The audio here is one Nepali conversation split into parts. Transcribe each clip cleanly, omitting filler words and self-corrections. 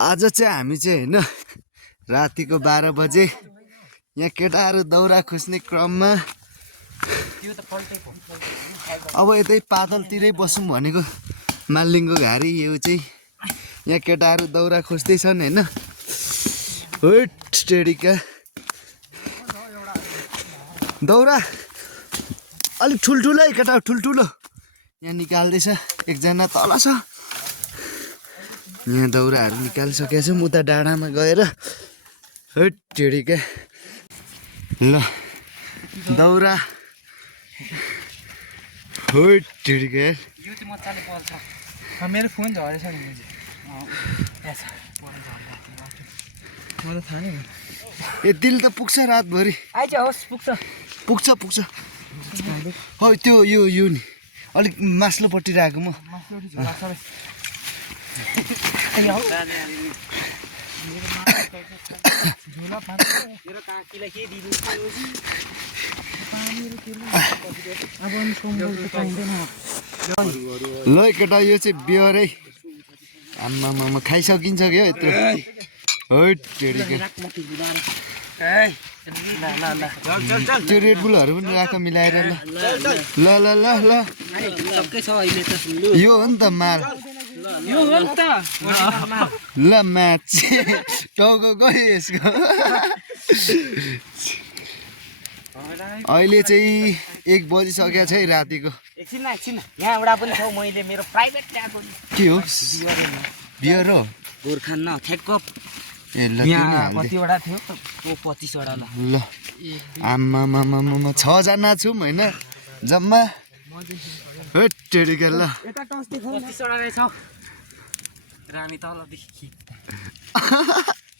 आज चाहिँ हामी चाहिँ हैन रातिको 12 बजे यहाँ केटाहरू दौरा खुस्ने क्रममा अब यतै पातलतिरै बसौँ भनेको मालिङको घारी यो चाहिँ यहाँ केटाहरू दौरा खोज्दैछन् हैन होट स्टेडिका दौरा अलिक ठुल्ठुलो है केटा ठुल्ठुलो यहाँ निकाल्दैछ एकजना तल छ यहाँ दौराहरू निकालिसकेको छौँ उता डाँडामा गएर होट स्टेडिका ल दौरा होट स्टेडिका यो चाहिँ मजाले पर्छ मेरो फोन झरेछ नि मलाई थाहा नै ए दिल त पुग्छ रातभरि आइज होस् पुग्छ पुग्छ हो त्यो यो नि अलिक मास्लोपट्टि राखेको म ल केटा यो चाहिँ बियरै आम्मामा खाइसकिन्छ क्या यत्रो होट त्यो रेडबुलहरू पनि राख मिलाएर ल ल ल ल यो हो नि त माल ल म्याच टाउको गयो यसको अहिले चाहिँ 1 बजिसकेको छ है रातिको एकछिन यहाँ एउटा पनि छ मैले मेरो प्राइभेट ल्याएको के हो बियर हो गोर्खान न ठ्याक्क ए ल यहाँ कतिवटा थियो ओ 25 वटा ल आम्मामामामा 6 जना छौँ हैन जम्मा होट टेडिका ल यता टस देखौ 25 वटा रहेछ रानी तलदेखि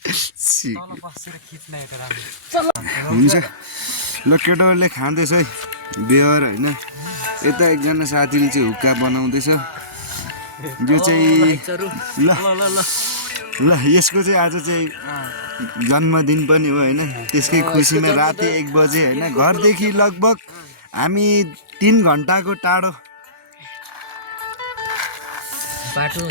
तल बसेर खिच्न यता रानी हुन्छ ल केटाहरूले खाँदैछ है बियर हैन यता एकजना साथीले चाहिँ हुक्का बनाउँदैछ यो चाहिँ ल यसको चाहिँ आज चाहिँ जन्मदिन पनि हो हैन त्यसकै खुसीमा राति 1 बजे हैन घरदेखि लगभग हामी 3 घण्टाको टाढो बाटो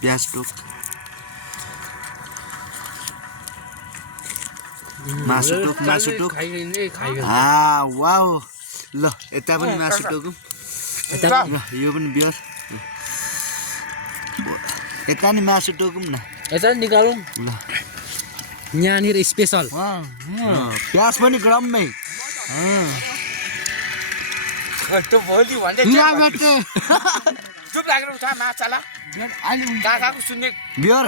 प्याज टोक मासु टोक वाउ ल यता पनि मासु टोकौँ यो पनि बियर यता नि मासु टोकौँ न यता निकालौँ ल यहाँनिर स्पेसल प्याज पनि ग्रममै भोलि भन्दै चुप लागेर उठा माछाला काकाको सुन्ने बियर